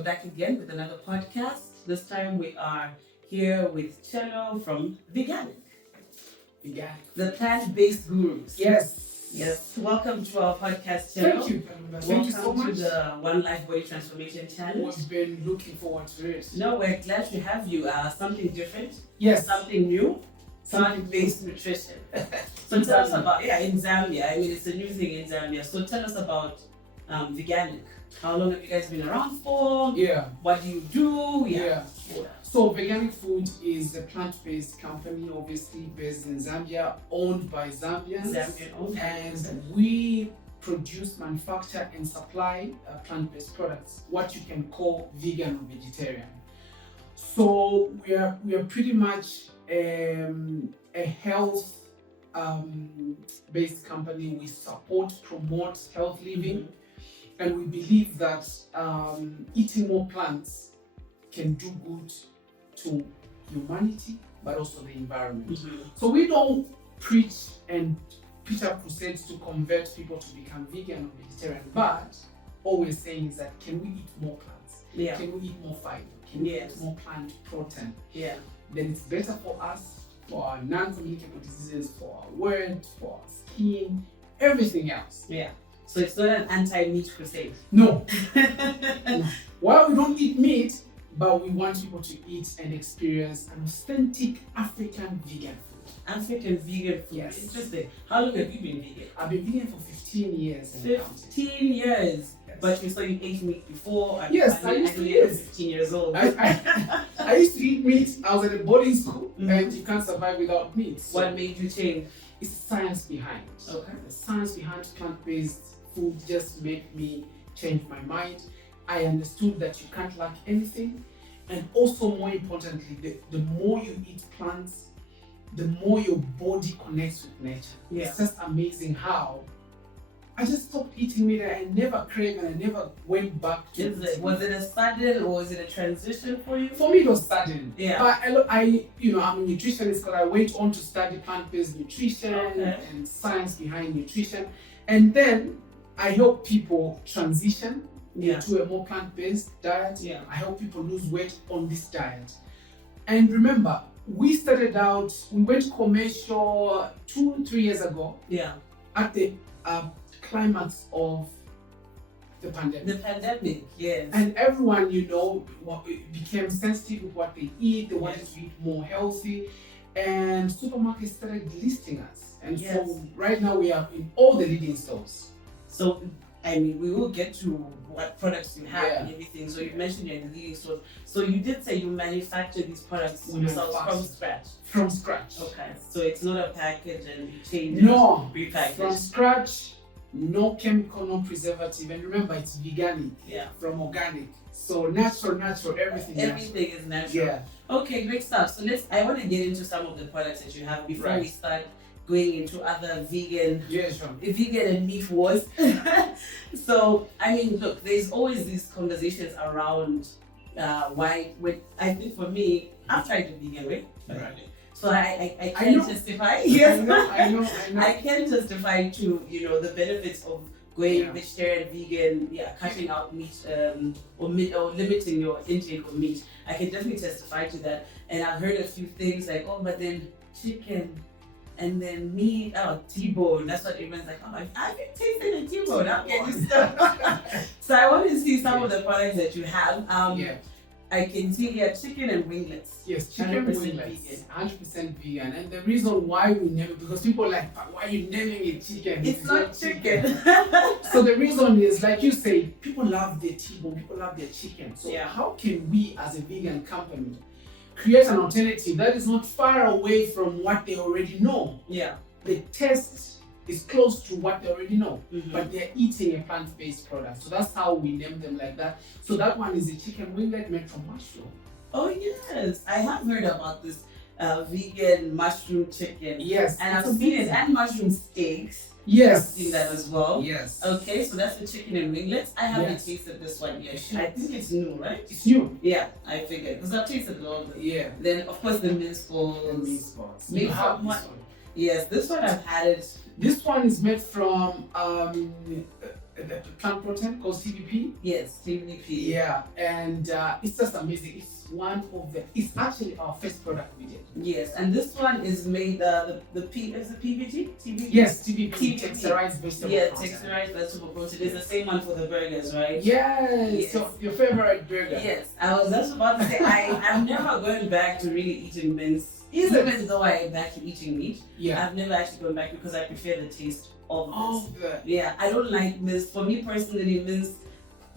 we're back again with another podcast. This time we are here with Chelo from Veganic, the plant-based gurus. Yes. Welcome to our podcast, Chelo. Thank you, Kalumba. Thank you so much. Welcome to the One Life Body Transformation Challenge. We've been looking forward to it. No, we're glad to have you. Something different. Yes. Something new. Plant-based nutrition. So tell us about, in Zambia. I mean, it's a new thing in Zambia. So tell us about Veganic. How long have you guys been around for? Yeah. What do you do? Yeah. So Veganic Food is a plant-based company, obviously based in Zambia, owned by Zambians. And we produce, manufacture and supply plant-based products, what you can call vegan or vegetarian. So we are pretty much a health based company. We support, promote health living, and we believe that eating more plants can do good to humanity, but also the environment. So we don't preach and pitch up crusades to convert people to become vegan or vegetarian, but all we're saying is that can we eat more plants? Can we eat more fiber? Can we eat more plant protein? Then it's better for us, for our non-communicable diseases, for our world, for our skin, everything else. So it's not an anti-meat crusade. No. No. Well, we don't eat meat, but we want people to eat and experience an authentic African vegan food. African vegan food. Yes. Interesting. How long have you been vegan? I've been vegan for 15 years. 15 years. Yes. But you said you ate meat before. Yes, I used to eat. 15 years old. I used to eat meat. I was at a boarding school, and you can't survive without meat. So what made you change? It's the science behind it. Okay. The science behind plant-based food just made me change my mind. I understood that you can't lack anything, and also more importantly, the more you eat plants, the more your body connects with nature. It's just amazing how I just stopped eating meat and I never craved and I never went back to it. Was it a sudden or was it a transition for you? For me, it was sudden. Yeah. But I'm a nutritionist because I went on to study plant-based nutrition and science behind nutrition. And then I help people transition to a more plant-based diet. I help people lose weight on this diet. And remember, we started out, we went commercial 2-3 years ago. At the climax of the pandemic. The pandemic, yes. And everyone, became sensitive with what they eat. They wanted to eat more healthy. And supermarkets started listing us. And so right now we are in all the leading stores. So, I mean, we will get to what products you have and everything. So you mentioned you're in the leading stores. So you did say you manufacture these products yourselves from scratch. From scratch. Okay. So it's not a package and you change it. No. Repackage. From scratch, no chemical, no preservative. And remember, it's veganic. From organic. So natural, everything. Everything is natural. Okay, great stuff. So I want to get into some of the products that you have before we start going into other vegan and meat wars. So, I mean, look, there's always these conversations around I think for me, I've tried the vegan way. So I can testify. Yes, I know. I can testify to the benefits of going vegetarian, vegan, cutting out meat or limiting your intake of meat. I can definitely testify to that. And I've heard a few things like, but then chicken. And then meat, T-bone. That's what everyone's like, I've been tasting a T-bone. So I want to see some of the products that you have. I can see here chicken and winglets. Yes, chicken winglets. Vegan. 100% vegan. And the reason why we name it, because people are like, why are you naming it chicken? It's not chicken. So the reason is, like you say, people love their T-bone, people love their chicken. So how can we as a vegan company create an alternative that is not far away from what they already know? The taste is close to what they already know, but they're eating a plant-based product. So that's how we name them like that. So that one is a chicken winglet made from mushroom. Oh yes, I have heard about this vegan mushroom chicken. Yes. And I've seen it, and mushroom steaks. Yes. I've seen that as well. Yes. Okay, so that's the chicken and winglets. I haven't tasted this one yet. I think it's new, right? It's new. Yeah, I figured. Because I've tasted all of them. Then, of course, the mince balls. You have this one. Yes, this one I've had it. This one is made from the plant protein called TVP. Yes, TVP. Yeah, and it's just amazing. It's actually our first product we did. Yes, and this one is made is it PVG? TVP? Yes, TVP, texturized vegetable protein. Texturized vegetable protein. It's the same one for the burgers, right? Yes. So your favorite burger. Yes, I was just about to say I'm never going back to really eating mince. Even though I'm back to eating meat, I've never actually gone back because I prefer the taste of mince. Yeah, I don't like mince. For me personally, mince,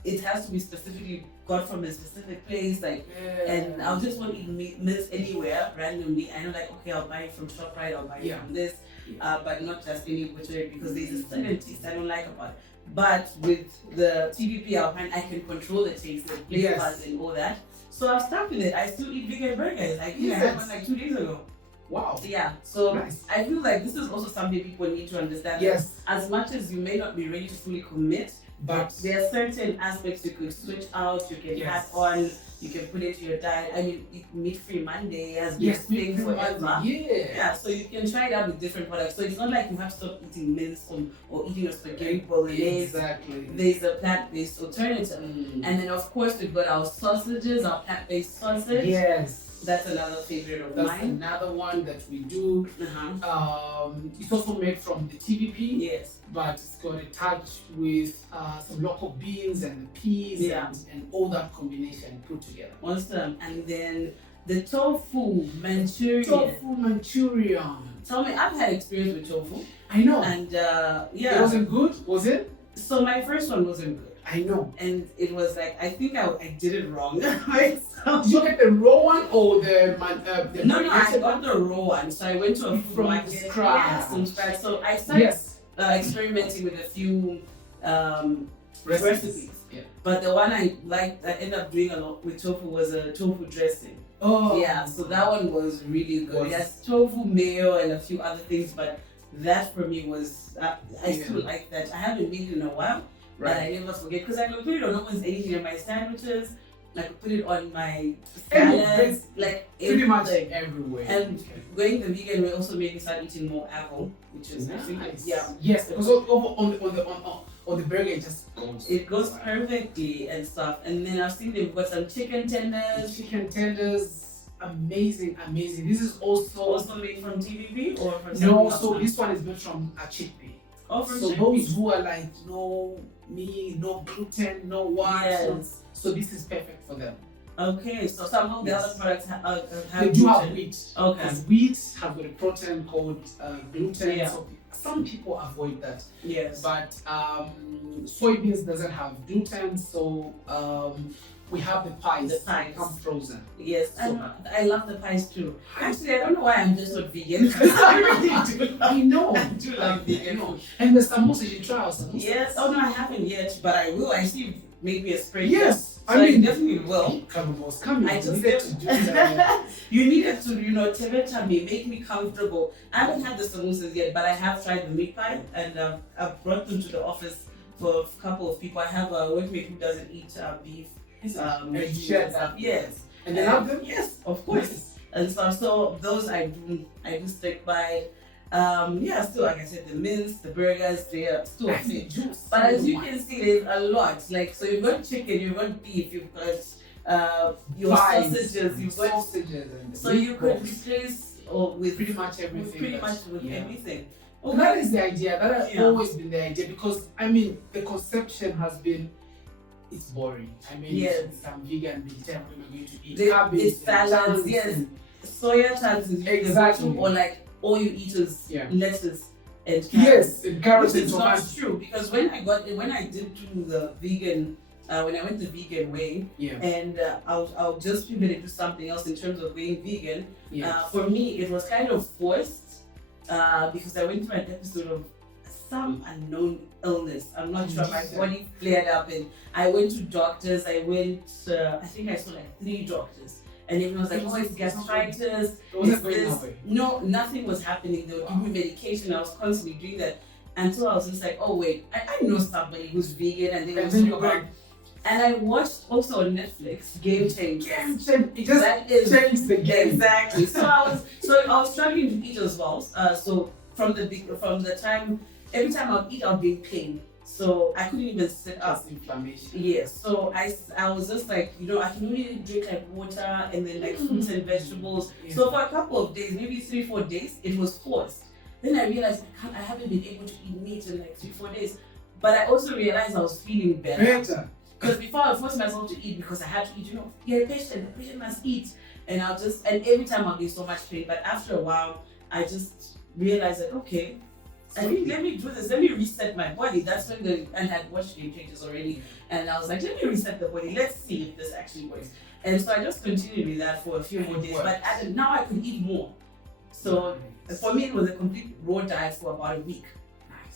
it has to be specifically got from a specific place, and I just want to eat mince anywhere randomly. I know, like, okay, I'll buy it from ShopRite, I'll buy it from this, but not just any butcher because there's a certain taste I don't like about it. But with the TVP, I'll find I can control the taste, the flavors, and all that. So I've stuck with it. I still eat vegan burgers. I had one like 2 days ago. Wow. Yeah. So I feel like this is also something people need to understand. Yes. As much as you may not be ready to fully commit, but there are certain aspects you could switch out, you can add on, you can put into your diet. I mean, meat-free Monday has been a thing forever. Yeah, so you can try it out with different products. So it's not like you have to stop eating mince or eating your spaghetti bolognese. Exactly. There's a plant-based alternative. And then, of course, we've got our sausages, our plant-based sausage. Yes. That's another favorite of mine. That's another one that we do. It's also made from the TVP. Yes. But it's got a touch with some local beans and the peas and all that combination put together. Awesome. And then the tofu Manchurian. Tell me, I've had experience with tofu. I know. And It wasn't good, was it? So my first one wasn't good. I know. And it was like, I think I did it wrong. Did you get the raw one or the No, I got the raw one. So I went to a food market. From scratch. So I started experimenting with a few recipes. Yeah. But the one I liked, I ended up doing a lot with tofu was a tofu dressing. Oh. Yeah, so that one was really good. It has tofu, mayo, and a few other things, but that for me was, I still like that. I haven't made it in a while. But I never forget because I could put it on almost anything in my sandwiches. I could put it on my salads, like pretty much everywhere. And going the vegan way also made me start eating more apple, which is nice. Yes, because on the burger it just goes. It goes perfectly and stuff. And then I've seen they've got some chicken tenders. Amazing. This is also made from TVP or from so this one is made from a chickpea. So those who are like no meat, no gluten, no what, so this is perfect for them. Okay, so some of the other products have they do have wheat. Okay. Because wheat have got a protein called gluten. Yeah. So some people avoid that. Yes. But soybeans doesn't have gluten, so we have the pies. The pies come frozen. Yes, so, I love the pies too. Actually, I don't know why I'm just not vegan. I really do. I know. I do love vegan food. And the samosas, you try our samosas? Yes. Oh no, I haven't yet, but I will. I see maybe a spread. Yes. So I definitely will. Come I just needed to do that. You needed to, tebeta me, make me comfortable. I haven't had the samosas yet, but I have tried the meat pie, and I've brought them to the office for a couple of people. I have a workmate who doesn't eat beef. And you share that. Yes. And they love them? Yes, of course. Nice. And so those I do stick by. Still, like I said, the mince, the burgers, they are still a fit. But as you can see, there's a lot. Like, so you've got chicken, you've got beef, you've got your sausages, you've got and so you could replace with pretty much everything. Everything. Okay. That is the idea. That has always been the idea, because I mean the conception has been it's boring. I mean, I'm vegan, vegetarian, we're going to eat cabbage, it's salads, soya chunks is exactly, or like all you eat is lettuce and carrots. Yes, and carrots. Which is not true, because when I did do the vegan, when I went the vegan way, and I'll just pivot into something else in terms of going vegan. For me, it was kind of forced because I went through an episode of some unknown illness. I'm not sure. My body flared up, and I went to doctors. I think I saw like 3 doctors. And everyone was like, oh, it's gastritis. No, nothing was happening. They would give me medication. I was constantly doing that until I was just like, oh, wait, I know somebody who's vegan, and they were so hard. And I watched also on Netflix Game Change. It just changed the game. Exactly. So I was struggling to eat as well. So from the time, every time I would eat, I'll be in pain. So I couldn't even sit up. Just inflammation. Yes. So I was just like, I can only drink like water and then like fruits and vegetables. Yeah. So for a couple of days, maybe 3-4 days, it was forced. Then I realized I haven't been able to eat meat in like 3-4 days. But I also realized I was feeling better. Because before I forced myself to eat because I had to eat, you're a patient, the patient must eat. And every time I'll be in so much pain. But after a while, I just realized that, okay, I think let me do this, let me reset my body. That's when I had watched game changes already. And I was like, let me reset the body, let's see if this actually works. And so I just continued with that for a few more days. But now I could eat more. So for me, it was a complete raw diet for about a week.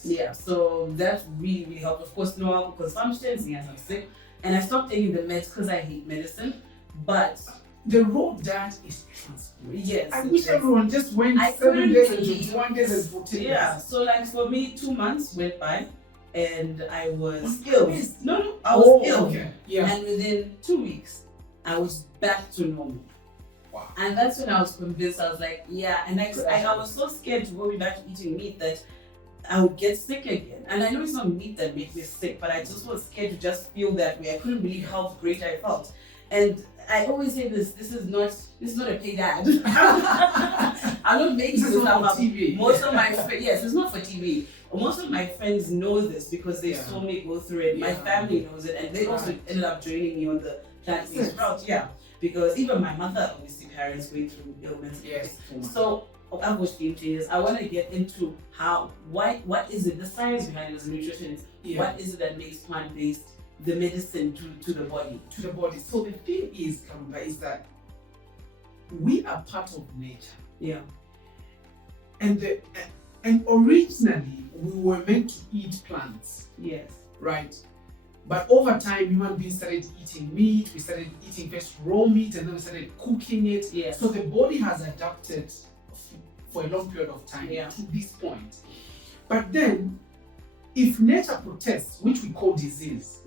Yeah, so that really, really helped. Of course, no alcohol consumption, yes, I'm sick. And I stopped taking the meds because I hate medicine. But the raw diet is transformative. Yes. I wish everyone just went 7 days and 21 days and 14 days. Yeah, so like for me, 2 months went by and I was ill. No, I was ill. Okay. Yeah. And within 2 weeks, I was back to normal. Wow. And that's when I was convinced. I was like, yeah. And I was so scared to go back to eating meat that I would get sick again. And I know it's not meat that makes me sick, but I just was scared to just feel that way. I couldn't believe how great I felt. And I always say this is not a paid ad. I'm not making this up. TV. Most of my friends, yes, it's not for TV. Most of my friends know this because they saw me go through it. My family knows it, and they also ended up joining me on the plant-based route. Yeah, because even my mother, obviously, parents going through ailments. Yes. So I've watched game changes. I want to get into what is it, the science behind it as a nutritionist. Yeah. What is it that makes plant-based the medicine to the body? To the body. So the thing is, Kalumba, is that we are part of nature. Yeah. And originally we were meant to eat plants. Yes. Right. But over time, human beings started eating meat. We started eating first raw meat, and then we started cooking it. Yes. So the body has adapted for a long period of time to this point. But then, if nature protests, which we call disease,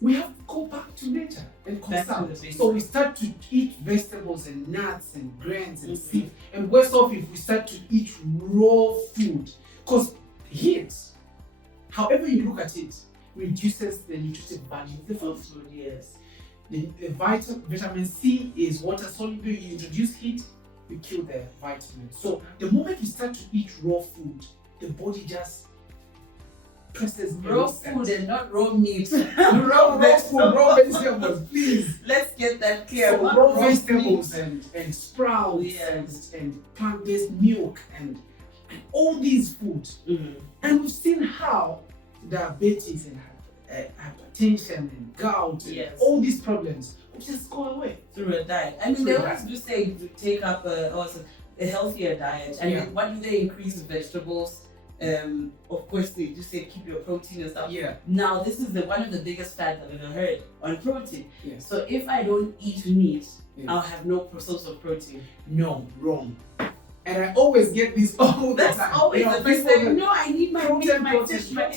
we have to go back to nature and conserve. So we start to eat vegetables and nuts and grains and seeds. And worse off if we start to eat raw food. Because heat, however you look at it, reduces the nutritive value of the food. Yes. The vitamin C is water soluble. You introduce heat, you kill the vitamin. So the moment you start to eat raw food, the body just presses raw food and not raw meat. raw vegetables, please. Let's get that clear. So raw vegetables and sprouts and plant-based milk and all these foods. And we've seen how diabetes and hypertension and gout and all these problems will just go away through a diet. I mean, they always do say to take up a healthier diet. And what do they increase? Vegetables. Of course, they just say keep your protein and stuff. Now, this is one of the biggest fads I've ever heard on protein. So if I don't eat meat, I'll have no source of protein. No, wrong. And I always get this all the time. That's always the first thing. No, I need my protein, my fish, my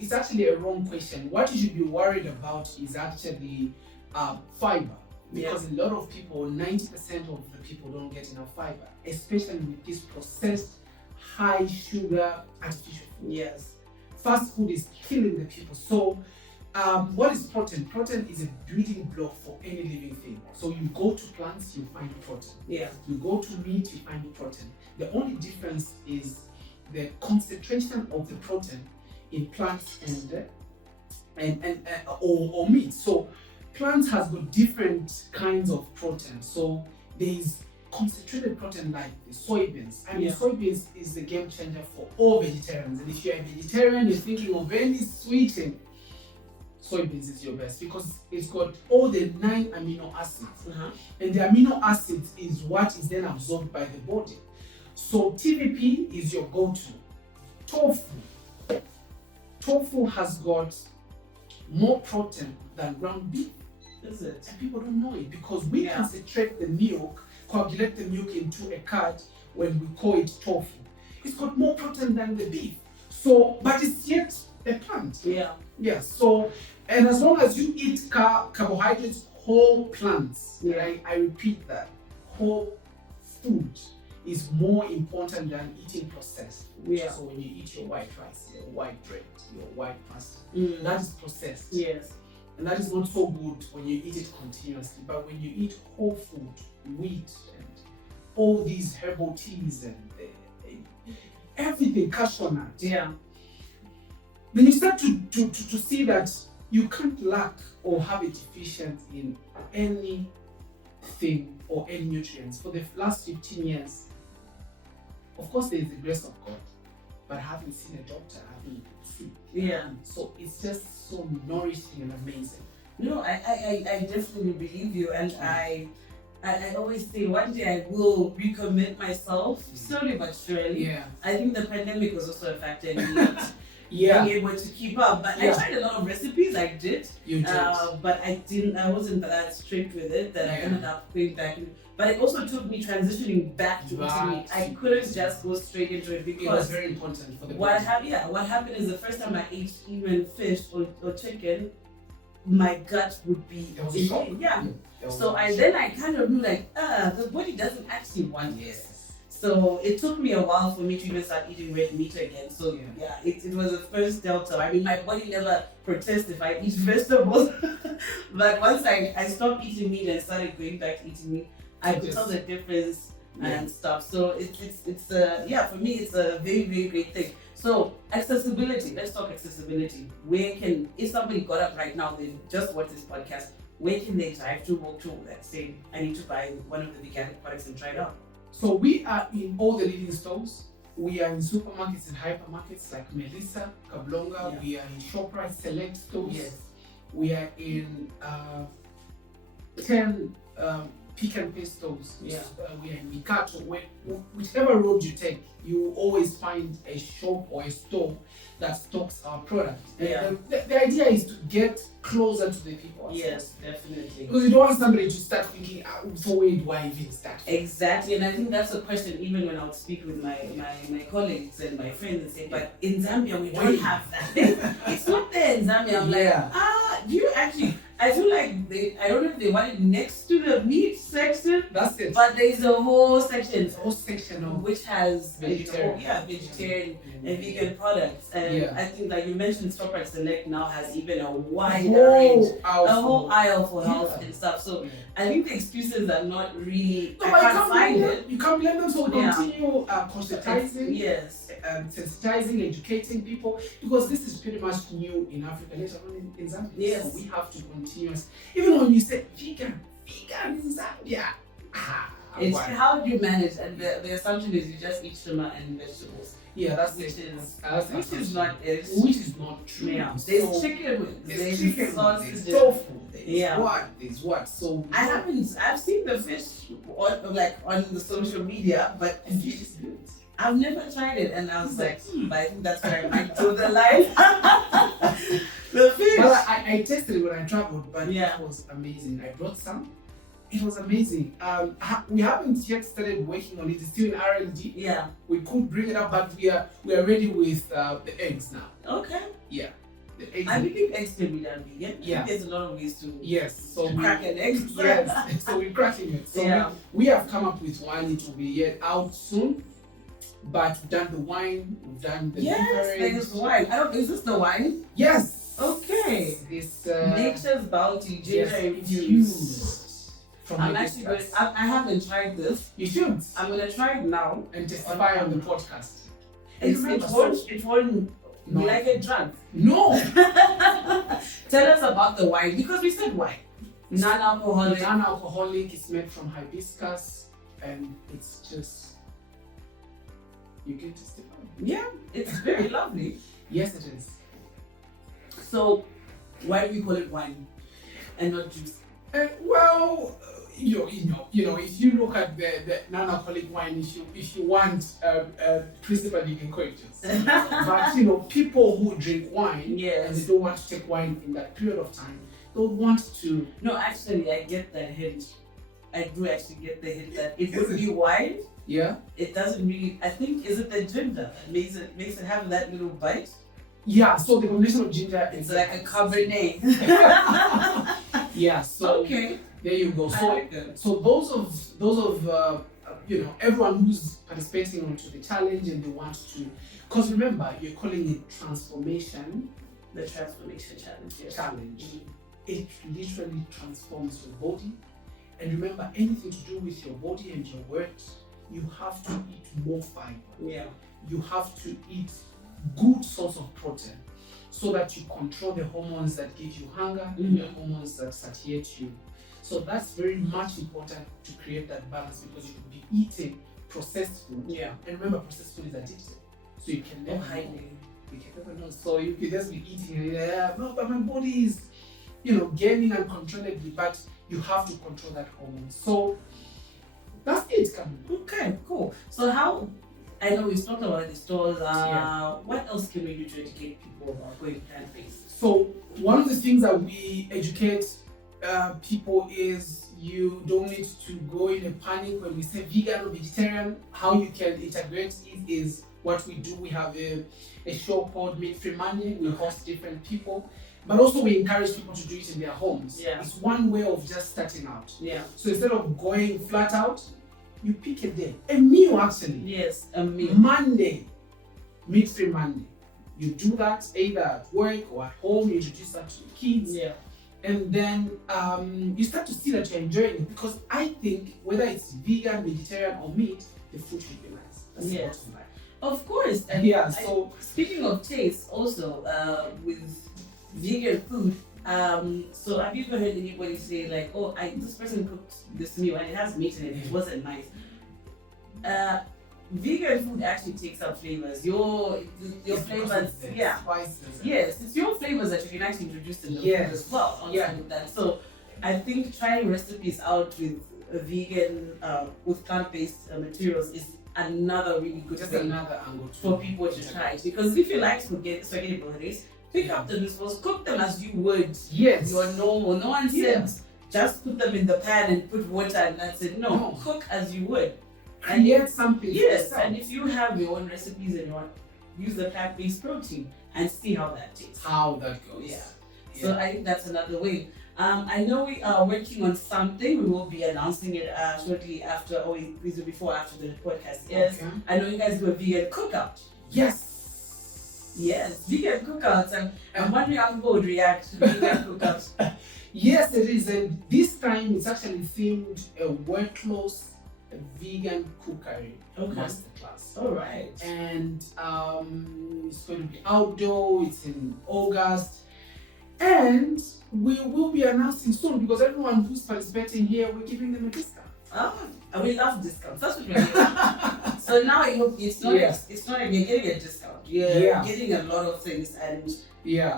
It's actually a wrong question. What you should be worried about is actually fiber. Because a lot of people, 90% of the people don't get enough fiber, especially with this processed, high sugar, artificial food. Fast food is killing the people. So what is protein? Protein is a building block for any living thing. So you go to plants, you find protein. You go to meat, you find protein. The only difference is the concentration of the protein in plants or meat. So plants has got different kinds of protein. So there is concentrated protein like the soybeans. I mean, soybeans is the game changer for all vegetarians. And if you're a vegetarian, you're thinking of any switching, soybeans is your best because it's got all the 9 amino acids. And the amino acids is what is then absorbed by the body. So TVP is your go-to. Tofu has got more protein than ground beef. Is it? And people don't know it because we concentrate the milk, coagulate the milk into a curd when we call it tofu. It's got more protein than the beef. So, but it's yet a plant. So, and as long as you eat carbohydrates, whole plants, I repeat that, whole food is more important than eating processed food. Yeah. So when you eat your white rice, your white bread, your white pasta, Mm. that is processed. Yes. And that is not so good when you eat it continuously. But when you eat whole food, wheat, and all these herbal teas and everything, cashew nut, Yeah. then you start to see that you can't lack or have a deficiency in anything or any nutrients. For the last 15 years, of course, there is the grace of God, but I haven't seen a doctor, I haven't seen. Yeah. So it's just so nourishing and amazing. No, I definitely believe you, and I always say one day I will recommit myself slowly but surely. Yeah. I think the pandemic was also a factor in me not Yeah. being able to keep up. But I tried a lot of recipes, I did. You did. But I wasn't that strict with it that I Yeah. ended up going back in. But it also took me transitioning back to eating meat. I couldn't just go straight into it It was because very important for the what body. happened is the first time I ate even fish or chicken, my gut would be There was a shock. yeah. There was So a I shock. then I kind of knew like the body doesn't actually want this. Yes. So it took me a while for me to even start eating red meat again. So yeah, it was the first delta. I mean, my body never protests if I eat vegetables, but once I stopped eating meat and started going back to eating meat, I could tell the difference and stuff. So it's for me it's a very, very great thing. So accessibility. Let's talk accessibility. Where can, if somebody got up right now, they just watch this podcast, where can they drive to, walk to, and say, I need to buy one of the veganic products and try it out? So we are in all the leading stores. We are in supermarkets and hypermarkets like Melissa, Kalumba. Yeah. We are in ShopRite Select stores. Yes. We are in 10 pick and pay stores. Yeah. We are in Mikato. Whichever road you take, you will always find a shop or a store that stocks our product. Yeah. The idea is to get closer to the people. Yes, definitely. Because you don't want somebody to start thinking, so where do I even start? Exactly, and I think that's a question even when I would speak with my colleagues and my friends and say, but in Zambia we don't have that. It's not there in Zambia. I'm like, do you actually? I feel like I don't know if they want it next to the meat section. That's it. But there's a whole section. It's a whole section of which has vegetarian, vegetarian and vegan products. And I think like you mentioned, ShopRite Select now has even a wider range, a whole aisle for health and stuff. So I think the excuses are not really. No, I can't find it. You can't blame them. So we continue conscientizing, yes, sensitizing, educating people, because this is pretty much new in Africa, later on in Zambia. Yes. So we have to continuous. Even when you say vegan in Zambia. It's how do you manage? And the assumption is you just eat shima and vegetables. Yeah, that's which it. is not it. Which is not true. Yeah. There's chicken, there's chicken, sausage, there's tofu, there's what. So I've seen the fish on the social media, but fish is good. I've never tried it, and I was like, but I think that's where I might draw the line. The fish. Well, I tasted it when I traveled, but it was amazing. I brought some. It was amazing. We haven't yet started working on it. It's still in R&D. Yeah. We couldn't bring it up, but we are ready with the eggs now. Okay. Yeah. The eggs. I believe eggs can be done vegan. Yeah. There's a lot of ways to. Yes. So crack an egg. Yes. So we're cracking it. So we have come up with one. It will be yet out soon. But we've done the wine. We've done the there's wine. Is this the wine? Yes. Okay. It's Nature's Bounty ginger infused. I'm actually going. I haven't tried this. You should. I'm gonna try it now and testify on the podcast. It won't be like a drug. No. Tell us about the wine, because we said wine. Non-alcoholic. Non-alcoholic. It's made from hibiscus, and it's just you can testify. Yeah, it's very lovely. Yes, it is. So, why do we call it wine and not juice? Well, if you look at the non-alcoholic wine, if you want principally vegan qualities, but people who drink wine and they don't want to take wine in that period of time, don't want to. No, actually, I get that hint. I do actually get the hint that it would be wine. Yeah. It doesn't really. I think is it the ginger that makes it have that little bite. Yeah. So the combination of ginger. It's like a Cabernet. Yeah. So okay. There you go. So like those of everyone who's participating onto the challenge and they want to, because remember, you're calling it transformation. The transformation challenge. Yes. Challenge. It literally transforms your body. And remember, anything to do with your body and your weight, you have to eat more fiber. Yeah. You have to eat good source of protein so that you control the hormones that give you hunger and the hormones that satiate you. So that's very much important to create that balance, because you could be eating processed food. Yeah. And remember, processed food is addictive. So you can never know. You can never know. So you could just be eating, no, but my body is, gaining uncontrollably, but you have to control that hormone. So that's it, Kalumba. Okay, cool. So I know we've talked about the stores. What else can we do to educate people about going plant-based? So one of the things that we educate people is you don't need to go in a panic when we say vegan or vegetarian. How you can integrate it is what we do. We have a show called Meat Free Monday. We host different people, but also we encourage people to do it in their homes. Yeah. It's one way of just starting out. Yeah. So instead of going flat out, you pick a day, a meal actually. Yes, a meal. Monday, Meat Free Monday. You do that either at work or at home. You introduce that to your kids. Yeah. And then you start to see that you're enjoying it, because I think whether it's vegan, vegetarian, or meat, the food should be nice. That's the bottom line. Of course. And so speaking of taste, also with vegan food, so have you ever heard anybody say like, oh, this person cooked this meal and it has meat in it, it wasn't nice? Vegan food actually takes up flavors. Your flavors, spices. Yes, it's your flavors that you can actually introduce in the food as well. With that. So I think trying recipes out with vegan, with plant-based materials is another really good thing another angle for people to try. Because if you like spaghetti bolognese, pick up the noodles, cook them as you would your normal. No one said just put them in the pan and put water and that's it. No, cook as you would. Create something. Yes, and if you have your own recipes and you want, use the plant-based protein and see how that tastes. How that goes. Yeah. So I think that's another way. I know we are working on something. We will be announcing it shortly after, or before after the podcast. Yes. Okay. I know you guys do a vegan cookout. Yes. Yes, vegan cookouts. I'm wondering how people would react to vegan cookouts. Yes, it is. And this time it's actually themed a weight loss vegan cookery masterclass. All right. And it's going to be outdoor. It's in August. And we will be announcing soon, because everyone who's participating here, we're giving them a discount. Oh, we love discounts. That's what we're doing. So now it's not like you're getting a discount. You're getting a lot of things, and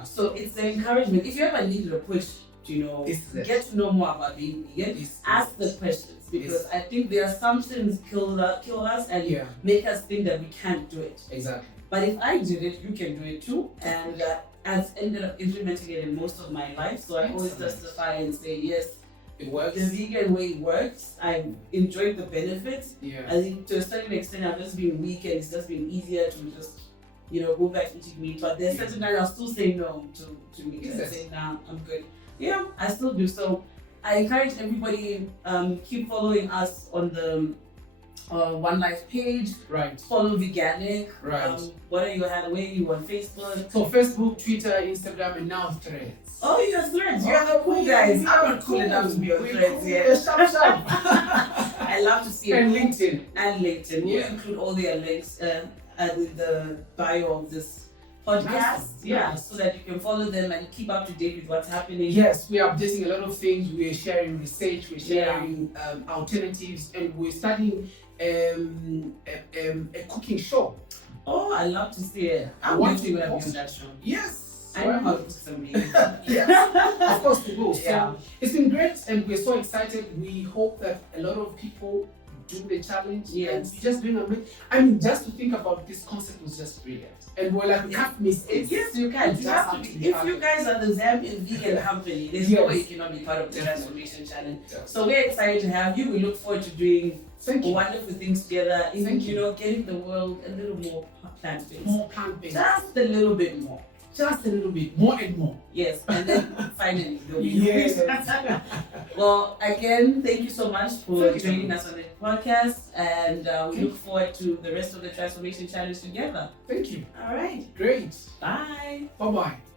so it's the encouragement. If you ever needed a push to get to know more about being vegan, ask the questions, because I think the assumptions kill us and make us think that we can't do it. Exactly. But if I did it, you can do it too. And I've ended up implementing it in most of my life. So I always justify and say, yes, it works. The vegan way works. I've enjoyed the benefits. Yeah. I think to a certain extent, I've just been weak and it's just been easier to just, go back eating meat. But there's certain times I'll still say no to meat and say, nah, I'm good. Yeah, I still do. So I encourage everybody, keep following us on the One Life page. Right. Follow Veganic. Right. What are you where are you on Facebook? So Facebook, Twitter, Instagram, and now Threads. Oh, you're Threads. You're the cool guys. I'm not cool enough to be on Threads yet. Sharp. I love to see and LinkedIn. We'll include all their links in the bio of this podcast. Nice. So that you can follow them and keep up to date with what's happening. Yes, we are updating a lot of things. We're sharing research. We're sharing alternatives, and we're starting a cooking show. Oh, I love to see it. I'm definitely going to be on that show. Yes. I know how to cook some meat. Yes. Of course we will. Yeah. So it's been great, and we're so excited. We hope that a lot of people do the challenge. Yes. And just doing amazing. I mean, just to think about this concept was just brilliant. And we're like, we can't miss it. Yes, you can. You have to be. If you guys are the Zambian vegan company, there's no way you cannot be part of the Transformation Challenge. So we're excited to have you. We look forward to doing wonderful things together. Even, getting the world a little more plant-based. More plant-based. Just a little bit more. just a little bit, more and more. Yes, and then finally, there'll be Yes. Well, again, thank you so much for Thank you. joining us on the podcast, and we look forward to the rest of the Transformation Challenge together. Thank you. All right. Great. Bye. Bye-bye.